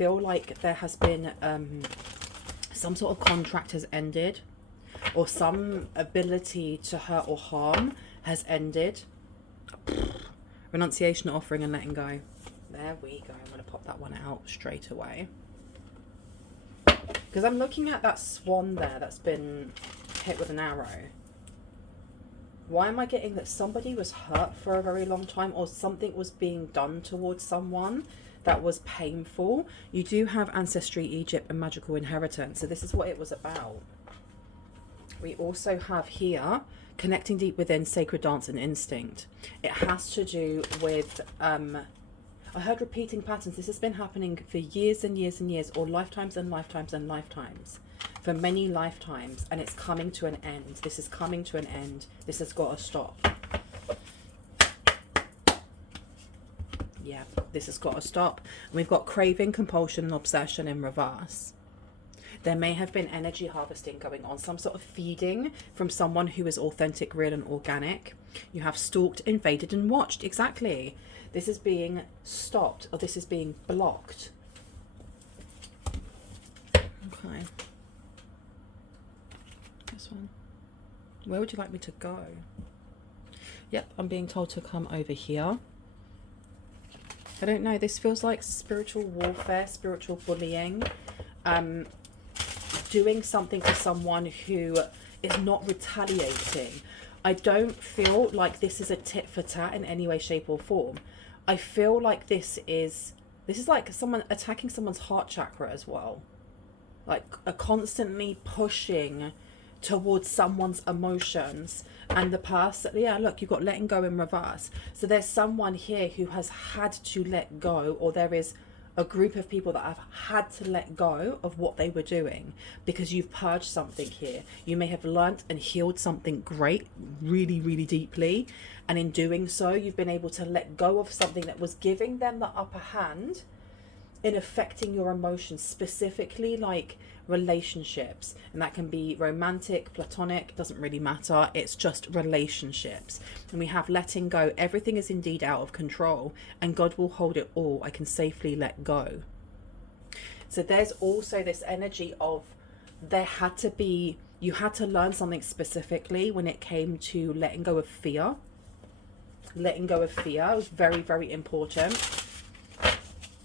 feel like there has been some sort of contract has ended, or some ability to hurt or harm has ended. Renunciation, offering, and letting go. There we go. I'm going to pop that one out straight away. Because I'm looking at that swan there that's been hit with an arrow. Why am I getting that somebody was hurt for a very long time, or something was being done towards someone that was painful? You do have ancestry, Egypt, and magical inheritance. So this is what it was about. We also have here connecting deep within, sacred dance and instinct. It has to do with, I heard repeating patterns. This has been happening for years and years and years, or lifetimes and lifetimes and lifetimes. For many lifetimes, and it's coming to an end. This is coming to an end. This has got to stop. Yeah, this has got to stop. And we've got craving, compulsion, and obsession in reverse. There may have been energy harvesting going on, some sort of feeding from someone who is authentic, real, and organic. You have stalked, invaded, and watched. Exactly. This is being stopped, or this is being blocked. Okay. This one. Where would you like me to go? Yep, I'm being told to come over here. I don't know. This feels like spiritual warfare, spiritual bullying. Doing something to someone who is not retaliating. I don't feel like this is a tit for tat in any way, shape, or form. I feel like this is like someone attacking someone's heart chakra as well. Like a constantly pushing towards someone's emotions, and the person, yeah, look, you've got letting go in reverse. So there's someone here who has had to let go, or there is a group of people that have had to let go of what they were doing because you've purged something here. You may have learnt and healed something great, really, really deeply. And in doing so, you've been able to let go of something that was giving them the upper hand in affecting your emotions, specifically like relationships. And that can be romantic, platonic, doesn't really matter. It's just relationships. And we have letting go. Everything is indeed out of control, and God will hold it all. I can safely let go. So there's also this energy of you had to learn something specifically when it came to letting go of fear. Letting go of fear was very, very important.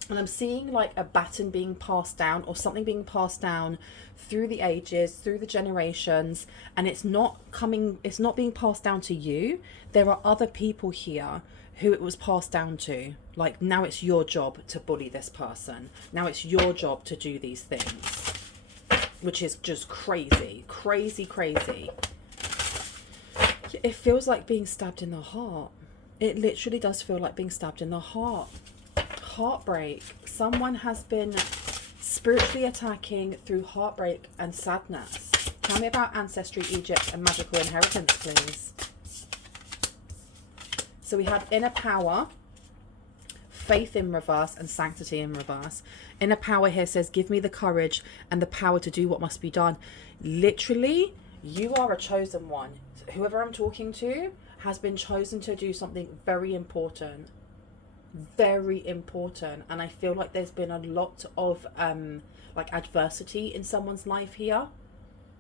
And I'm seeing like a baton being passed down, or something being passed down through the ages, through the generations, and it's not being passed down to you. There are other people here who it was passed down to. Like, now it's your job to bully this person. Now it's your job to do these things, which is just crazy, crazy, crazy. It feels like being stabbed in the heart. It literally does feel like being stabbed in the heart. Heartbreak. Someone has been spiritually attacking through heartbreak and sadness. Tell me about ancestry, Egypt, and magical inheritance, please. So we have inner power, faith in reverse, and sanctity in reverse. Inner power here says, give me the courage and the power to do what must be done. Literally, you are a chosen one. Whoever I'm talking to has been chosen to do something very important. Very important. And I feel like there's been a lot of like adversity in someone's life here.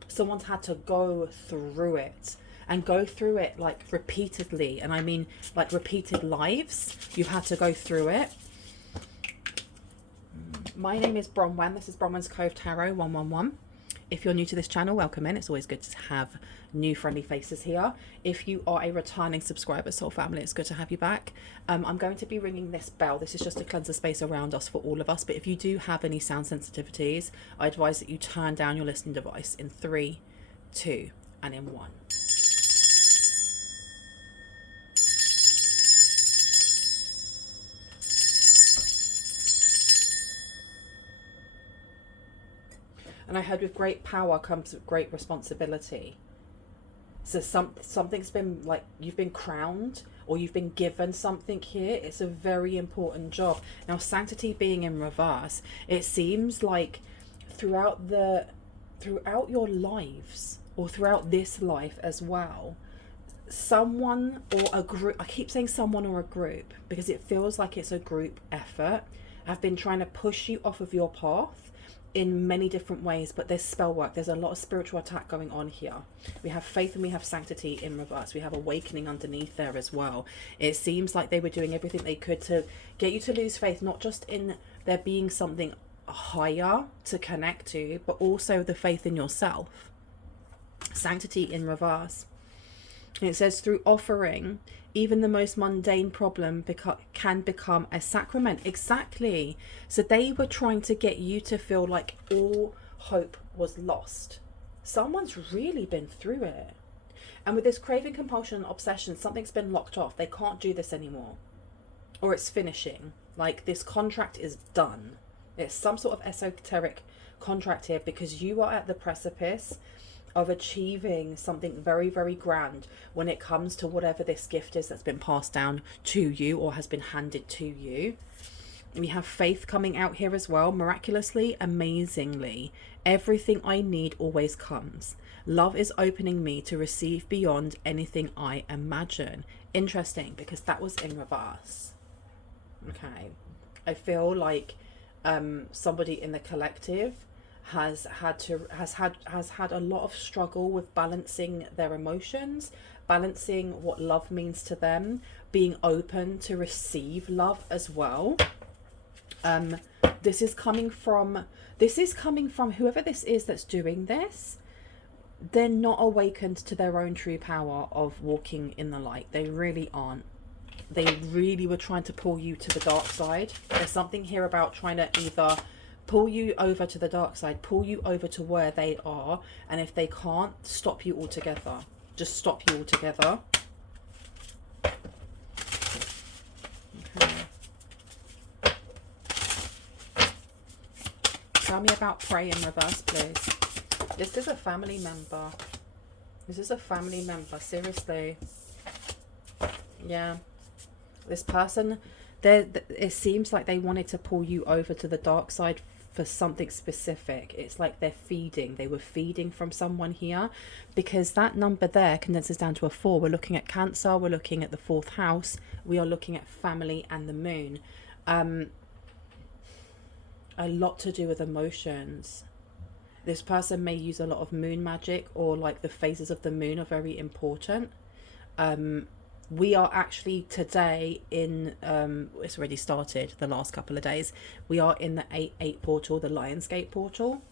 Someone's had to go through it, and go through it like repeatedly, and I mean like repeated lives. You've had to go through it. My name is Bronwen. This is Bronwen's Cove Tarot 111. If you're new to this channel, welcome in. It's always good to have new friendly faces here. If you are a returning subscriber, soul family, it's good to have you back. I'm going to be ringing this bell. This is just to cleanse the space around us for all of us. But if you do have any sound sensitivities, I advise that you turn down your listening device in 3, 2, and in 1. And I heard with great power comes great responsibility. So something's been like, you've been crowned, or you've been given something here. It's a very important job. Now, sanctity being in reverse, it seems like throughout your lives, or throughout this life as well, someone or a group, I keep saying someone or a group because it feels like it's a group effort, have been trying to push you off of your path in many different ways, but there's spell work. There's a lot of spiritual attack going on here. We have faith and we have sanctity in reverse. We have awakening underneath there as well. It seems like they were doing everything they could to get you to lose faith, not just in there being something higher to connect to, but also the faith in yourself. Sanctity in reverse. And it says, through offering, even the most mundane problem can become a sacrament. Exactly. So they were trying to get you to feel like all hope was lost. Someone's really been through it. And with this craving, compulsion, and obsession, something's been locked off. They can't do this anymore. Or it's finishing. Like, this contract is done. It's some sort of esoteric contract here, because you are at the precipice of achieving something very, very grand when it comes to whatever this gift is that's been passed down to you or has been handed to you. We have faith coming out here as well. Miraculously, amazingly, everything I need always comes. Love is opening me to receive beyond anything I imagine. Interesting, because that was in reverse. Okay. I feel like somebody in the collective has had a lot of struggle with balancing their emotions, balancing what love means to them, being open to receive love as well. This is coming from whoever this is that's doing this. They're not awakened to their own true power of walking in the light. They really aren't. They really were trying to pull you to the dark side. There's something here about trying to either pull you over to the dark side, pull you over to where they are, and if they can't, stop you altogether. Just stop you altogether. Okay. Tell me about pray in reverse, please. This is a family member. This is a family member, seriously. Yeah. This person, it seems like they wanted to pull you over to the dark side for something specific. It's like they were feeding from someone here, because that number there condenses down to a 4. We're looking at Cancer, we're looking at the 4th house, we are looking at family and the moon. A lot to do with emotions. This person may use a lot of moon magic, or like the phases of the moon are very important. We are actually today in, it's already started the last couple of days. We are in the 8-8 portal, the Lionsgate portal.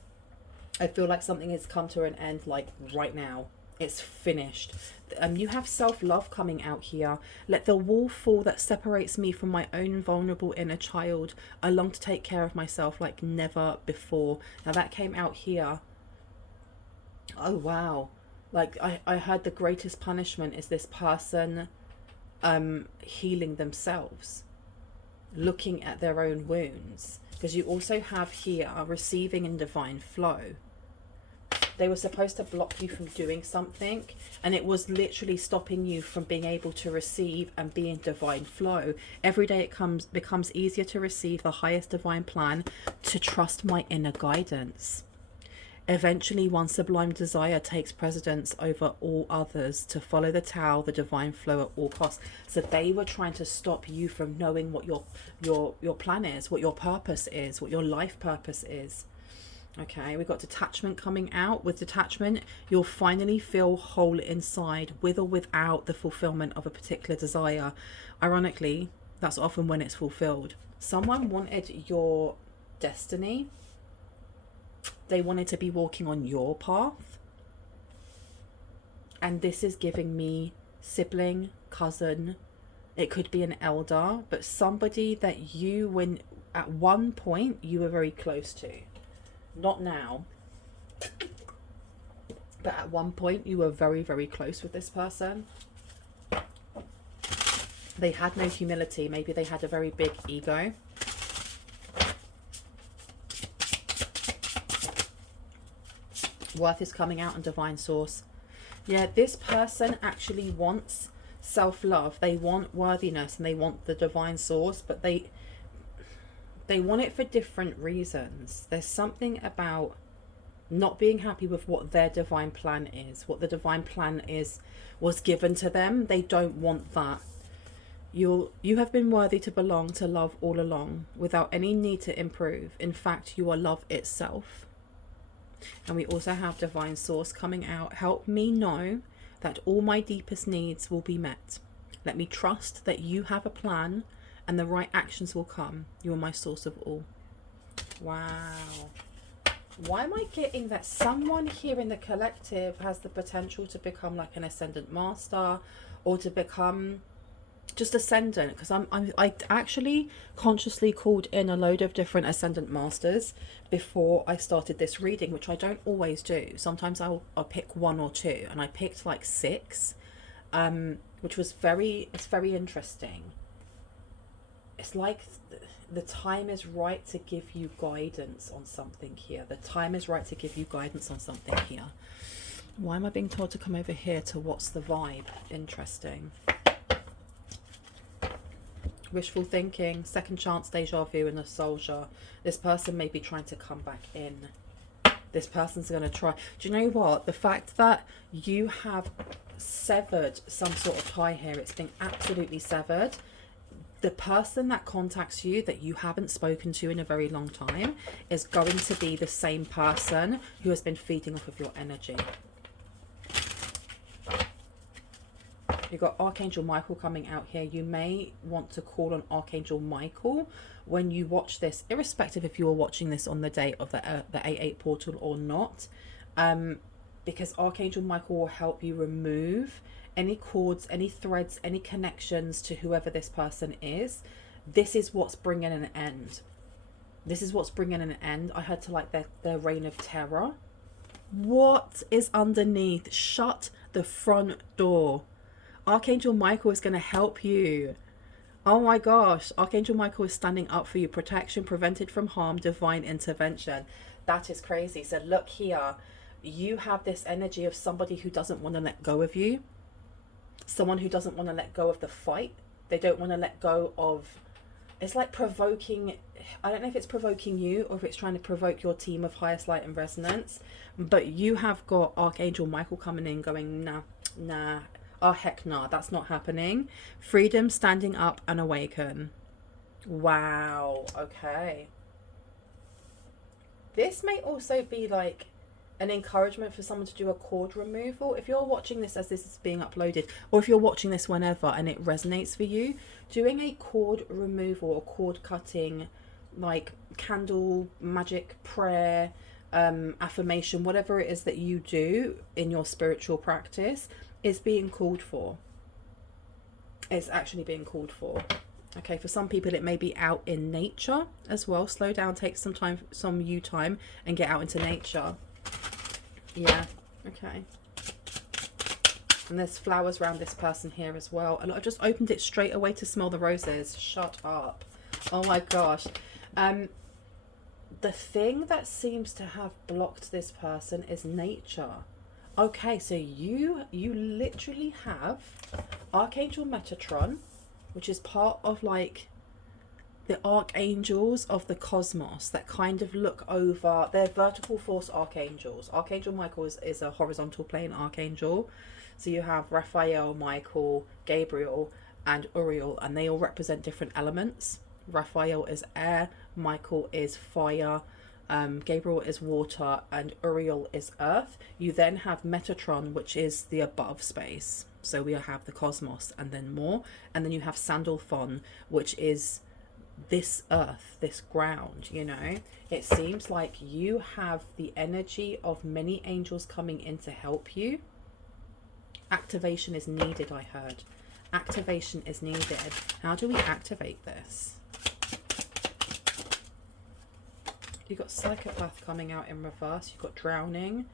I feel like something has come to an end, like right now. It's finished. You have self-love coming out here. Let the wall fall that separates me from my own vulnerable inner child. I long to take care of myself like never before. Now that came out here. Oh, wow. Like, I heard the greatest punishment is this person healing themselves, looking at their own wounds, because you also have here receiving in divine flow. They were supposed to block you from doing something, and it was literally stopping you from being able to receive and be in divine flow. Every day it becomes easier to receive the highest divine plan, to trust my inner guidance. Eventually, one sublime desire takes precedence over all others, to follow the Tao, the divine flow at all costs. So they were trying to stop you from knowing what your plan is, what your purpose is, what your life purpose is. Okay, we've got detachment coming out. With detachment, you'll finally feel whole inside, with or without the fulfillment of a particular desire. Ironically, that's often when it's fulfilled. Someone wanted your destiny. They wanted to be walking on your path. And this is giving me sibling, cousin. It could be an elder, but somebody that you, when at one point you were very close to. Not now. But at one point you were very, very close with this person. They had no humility. Maybe they had a very big ego. Worth is coming out on divine source. Yeah, this person actually wants self-love. They want worthiness and they want the divine source, but they want it for different reasons. There's something about not being happy with what their divine plan is, what the divine plan is was given to them. They don't want that. You have been worthy to belong to love all along, without any need to improve. In fact, you are love itself. And we also have Divine Source coming out. Help me know that all my deepest needs will be met. Let me trust that you have a plan and the right actions will come. You are my source of all. Wow. Why am I getting that someone here in the collective has the potential to become like an ascendant master, or to become just ascendant? Because I actually consciously called in a load of different ascendant masters before I started this reading, which I don't always do. Sometimes I'll pick one or two, and I picked like 6, which was very interesting. It's like the time is right to give you guidance on something here. The time is right to give you guidance on something here. Why am I being told to come over here to what's the vibe? Interesting. Wishful thinking, second chance, deja vu, and nostalgia. This person may be trying to come back in. This person's going to try. Do you know what? The fact that you have severed some sort of tie here, it's been absolutely severed. The person that contacts you that you haven't spoken to in a very long time is going to be the same person who has been feeding off of your energy. You've got Archangel Michael coming out here. You may want to call on Archangel Michael when you watch this, irrespective if you are watching this on the day of the A8 portal or not, because Archangel Michael will help you remove any cords, any threads, any connections to whoever this person is. This is what's bringing an end. This is what's bringing an end. I heard to like their reign of terror. What is underneath? Shut the front door. Archangel Michael is going to help you. Oh my gosh. Archangel Michael is standing up for you. Protection, prevented from harm, divine intervention. That is crazy. So look here. You have this energy of somebody who doesn't want to let go of you. Someone who doesn't want to let go of the fight. They don't want to let go of... It's like provoking... I don't know if it's provoking you or if it's trying to provoke your team of highest light and resonance. But you have got Archangel Michael coming in going, nah. Oh, heck nah, that's not happening. Freedom, standing up and awaken. Wow, okay. This may also be like an encouragement for someone to do a cord removal. If you're watching this as this is being uploaded, or if you're watching this whenever and it resonates for you, doing a cord removal or cord cutting, like candle, magic, prayer, affirmation, whatever it is that you do in your spiritual practice, is being called for. It's actually being called for. Okay, for some people it may be out in nature as well. Slow down, take some time, some you time, and get out into nature. Yeah, okay. And there's flowers around this person here as well. And I just opened it straight away to smell the roses. Shut up. Oh my gosh. The thing that seems to have blocked this person is nature. Okay, so you literally have Archangel Metatron, which is part of like the archangels of the cosmos that kind of look over. They're vertical force archangels. Archangel Michael is a horizontal plane archangel. So you have Raphael, Michael, Gabriel, and Uriel, and they all represent different elements. Raphael is air, Michael is fire, Gabriel is water, and Uriel is earth. You then have Metatron, which is the above space. So we have the cosmos and then more. And then you have Sandalphon, which is this earth, this ground, you know. It seems like you have the energy of many angels coming in to help you. Activation is needed, I heard. Activation is needed. How do we activate this? You've got Psychopath coming out in reverse. You've got Drowning.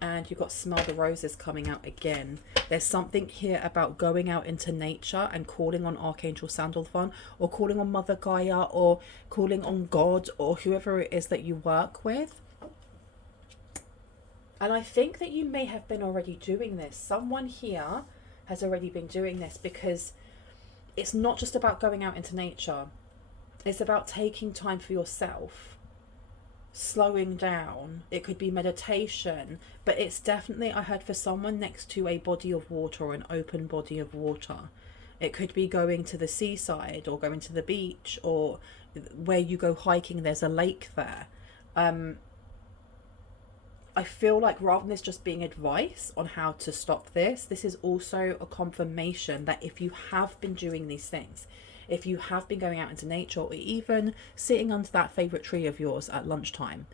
And you've got Smell the Roses coming out again. There's something here about going out into nature and calling on Archangel Sandalphon, or calling on Mother Gaia, or calling on God, or whoever it is that you work with. And I think that you may have been already doing this. Someone here has already been doing this, because it's not just about going out into nature. It's about taking time for yourself. Slowing down. It could be meditation, but it's definitely, I heard, for someone next to a body of water or an open body of water. It could be going to the seaside or going to the beach, or where you go hiking, there's a lake there. I feel like rather than this just being advice on how to stop this, this is also a confirmation that if you have been doing these things, if you have been going out into nature, or even sitting under that favourite tree of yours at lunchtime,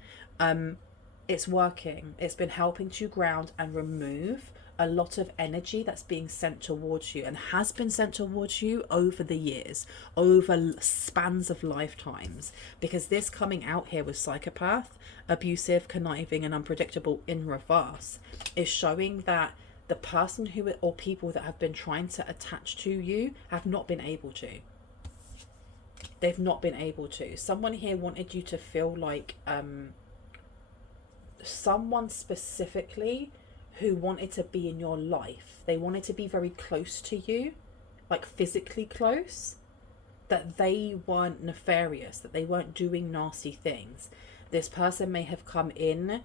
it's working. It's been helping to ground and remove a lot of energy that's being sent towards you, and has been sent towards you over the years, over spans of lifetimes. Because this coming out here with psychopath, abusive, conniving and unpredictable in reverse is showing that the person who, or people that have been trying to attach to you, have not been able to. They've not been able to. Someone here wanted you to feel like someone specifically who wanted to be in your life. They wanted to be very close to you, like physically close, that they weren't nefarious, that they weren't doing nasty things. This person may have come in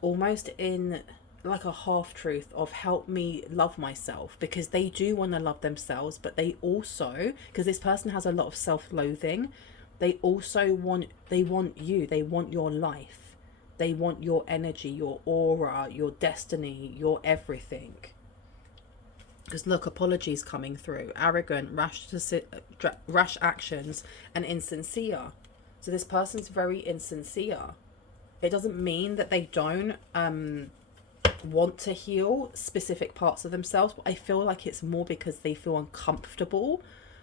almost in like a half truth of help me love myself, because they do want to love themselves, but they also, because this person has a lot of self-loathing, they also want you, they want your life. They want your energy, your aura, your destiny, your everything. Because look, apologies coming through. Arrogant, rash actions, and insincere. So this person's very insincere. It doesn't mean that they don't want to heal specific parts of themselves, but I feel like it's more because they feel uncomfortable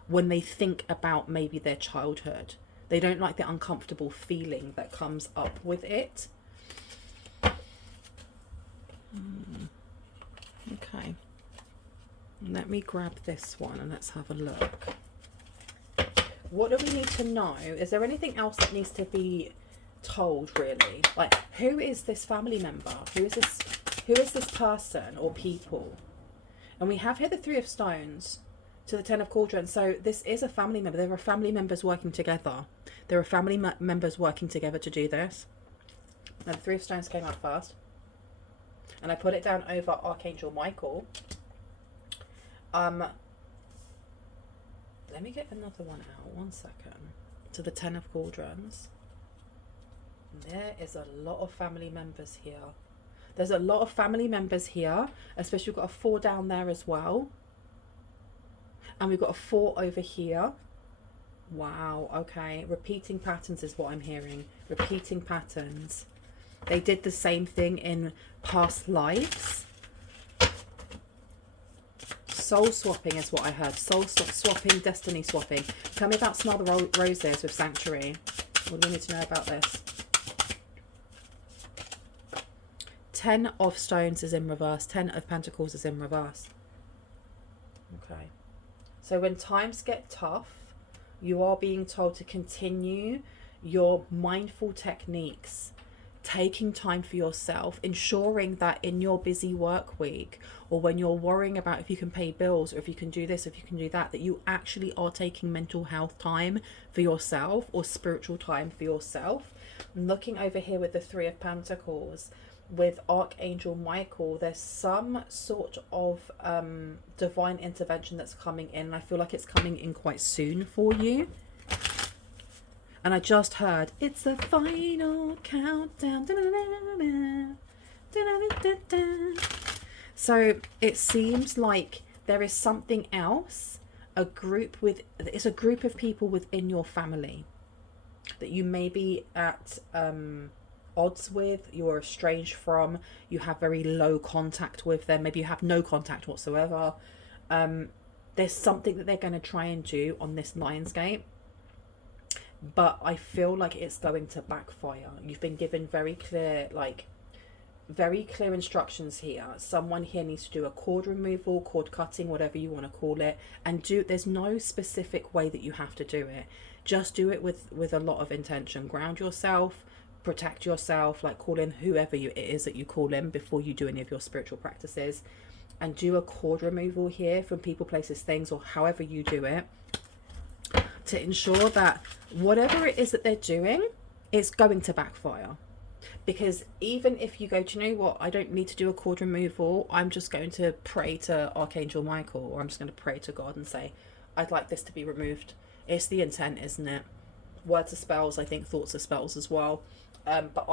when they think about maybe their childhood. They don't like the uncomfortable feeling that comes up with it. Okay, let me grab this one and let's have a look. What do we need to know? Is there anything else that needs to be told, really? Like, who is this family member? Who is this person or people? And we have here the Three of Stones to the Ten of Cauldrons. So this is a family member. There are family members working together. There are family members working together to do this. Now the Three of Stones came out first, and I put it down over Archangel Michael. Let me get another one out, 1 second. To the Ten of Cauldrons. There is a lot of family members here. There's a lot of family members here, especially we've got a 4 down there as well. And we've got a 4 over here. Wow, okay. Repeating patterns is what I'm hearing. Repeating patterns. They did the same thing in past lives. Soul swapping is what I heard. Soul swapping, destiny swapping. Tell me about Smell the Roses with Sanctuary. What do we need to know about this? 10 of Stones is in reverse. 10 of Pentacles is in reverse. Okay. So when times get tough, you are being told to continue your mindful techniques, taking time for yourself, ensuring that in your busy work week, or when you're worrying about if you can pay bills, or if you can do this, if you can do that, that you actually are taking mental health time for yourself, or spiritual time for yourself. I'm looking over here with the Three of Pentacles. With Archangel Michael, there's some sort of divine intervention that's coming in. I feel like it's coming in quite soon for you. And I just heard, it's the final countdown. So it seems like there is something else, it's a group of people within your family that you may be at odds with, you're estranged from, you have very low contact with them, maybe you have no contact whatsoever. There's something that they're going to try and do on this Lionsgate, but I feel like it's going to backfire. You've been given very clear instructions here. Someone here needs to do a cord removal, cord cutting, whatever you want to call it, and there's no specific way that you have to do it. Just do it with a lot of intention. Ground yourself, protect yourself, like call in whoever it is that you call in before you do any of your spiritual practices, and do a cord removal here from people, places, things, or however you do it, to ensure that whatever it is that they're doing is going to backfire. Because even if you go, do you know what, I don't need to do a cord removal, I'm just going to pray to Archangel Michael, or I'm just going to pray to God and say, I'd like this to be removed. It's the intent, isn't it? Words are spells, I think thoughts are spells as well. But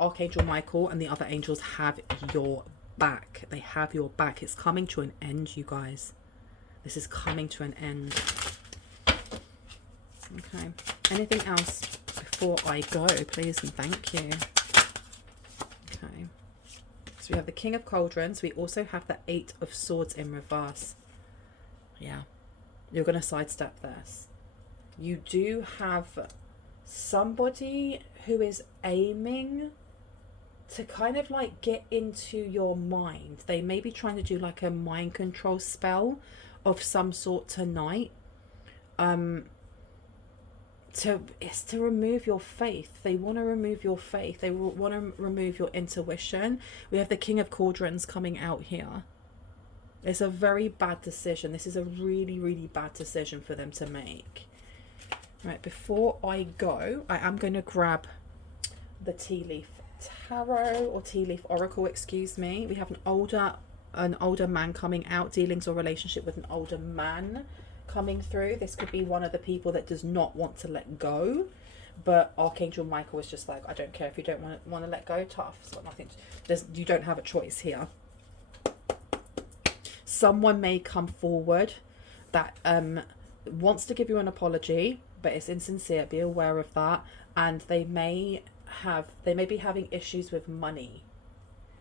Archangel Michael and the other angels have your back. They have your back. It's coming to an end, you guys. This is coming to an end. Okay. Anything else before I go, please and thank you. Okay. So we have the King of Cauldrons. We also have the Eight of Swords in reverse. Yeah. You're going to sidestep this. You do have somebody who is aiming to kind of like get into your mind. They may be trying to do like a mind control spell of some sort tonight. It's to remove your faith. They want to remove your faith. They want to remove your intuition. We have the King of Cauldrons coming out here. It's a very bad decision. This is a really, really bad decision for them to make. Right, before I go, I am going to grab the Tea Leaf Tarot, or Tea Leaf Oracle, excuse me. We have an older man coming out, dealings or relationship with an older man coming through. This could be one of the people that does not want to let go, but Archangel Michael is just like, I don't care if you don't want to let go, tough. It's got nothing you don't have a choice here. Someone may come forward that wants to give you an apology, but it's insincere. Be aware of that. And they may be having issues with money.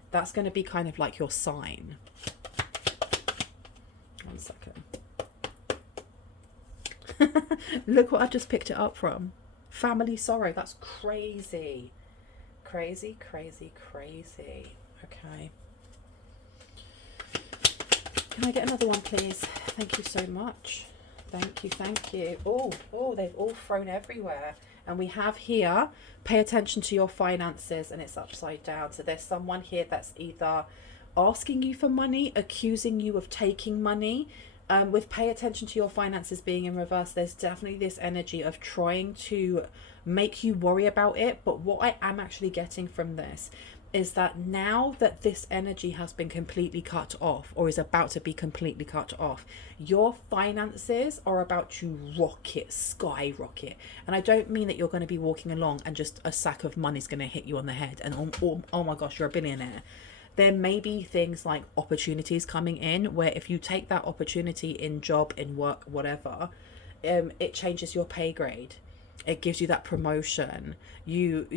That's going to be kind of like your sign. 1 second. Look what I've just picked it up from. Family sorrow. That's crazy. Crazy, crazy, crazy. Okay. Can I get another one, please? Thank you so much. Thank you, thank you. Oh, they've all thrown everywhere. And we have here, pay attention to your finances, and it's upside down. So there's someone here that's either asking you for money, accusing you of taking money. With pay attention to your finances being in reverse, there's definitely this energy of trying to make you worry about it. But what I am actually getting from this is that now that this energy has been completely cut off, or is about to be completely cut off, your finances are about to skyrocket. And I don't mean that you're going to be walking along and just a sack of money is going to hit you on the head and oh my gosh, you're a billionaire. There may be things like opportunities coming in where if you take that opportunity in job, in work, whatever, it changes your pay grade. It gives you that promotion. You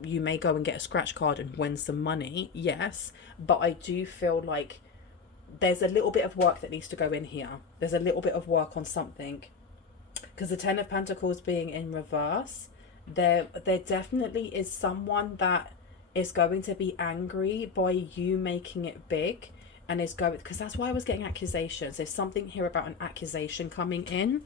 may go and get a scratch card and win some money, yes, but I do feel like there's a little bit of work that needs to go in here. There's a little bit of work on something, because the Ten of Pentacles being in reverse, there definitely is someone that is going to be angry by you making it big, and is going, because that's why I was getting accusations. There's something here about an accusation coming in.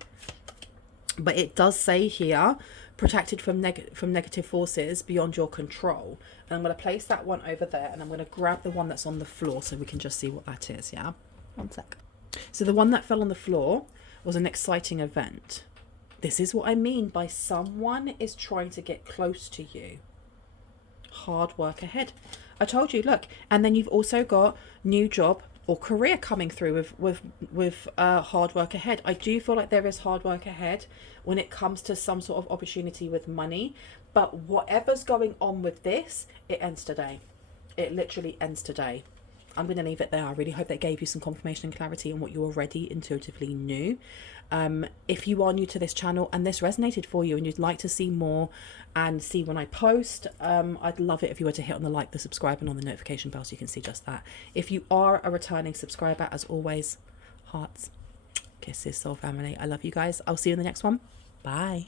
But it does say here, protected from negative forces beyond your control. And I'm going to place that one over there, and I'm going to grab the one that's on the floor so we can just see what that is, yeah? 1 sec. So the one that fell on the floor was an exciting event. This is what I mean by someone is trying to get close to you. Hard work ahead. I told you, look. And then you've also got new job or career coming through with hard work ahead. I do feel like there is hard work ahead when it comes to some sort of opportunity with money, but whatever's going on with this, it ends today. It literally ends today. I'm going to leave it there. I really hope that gave you some confirmation and clarity on what you already intuitively knew. If you are new to this channel and this resonated for you and you'd like to see more and see when I post, I'd love it if you were to hit on the like, the subscribe, and on the notification bell so you can see just that. If you are a returning subscriber, as always, hearts, kisses, soul family. I love you guys. I'll see you in the next one. Bye.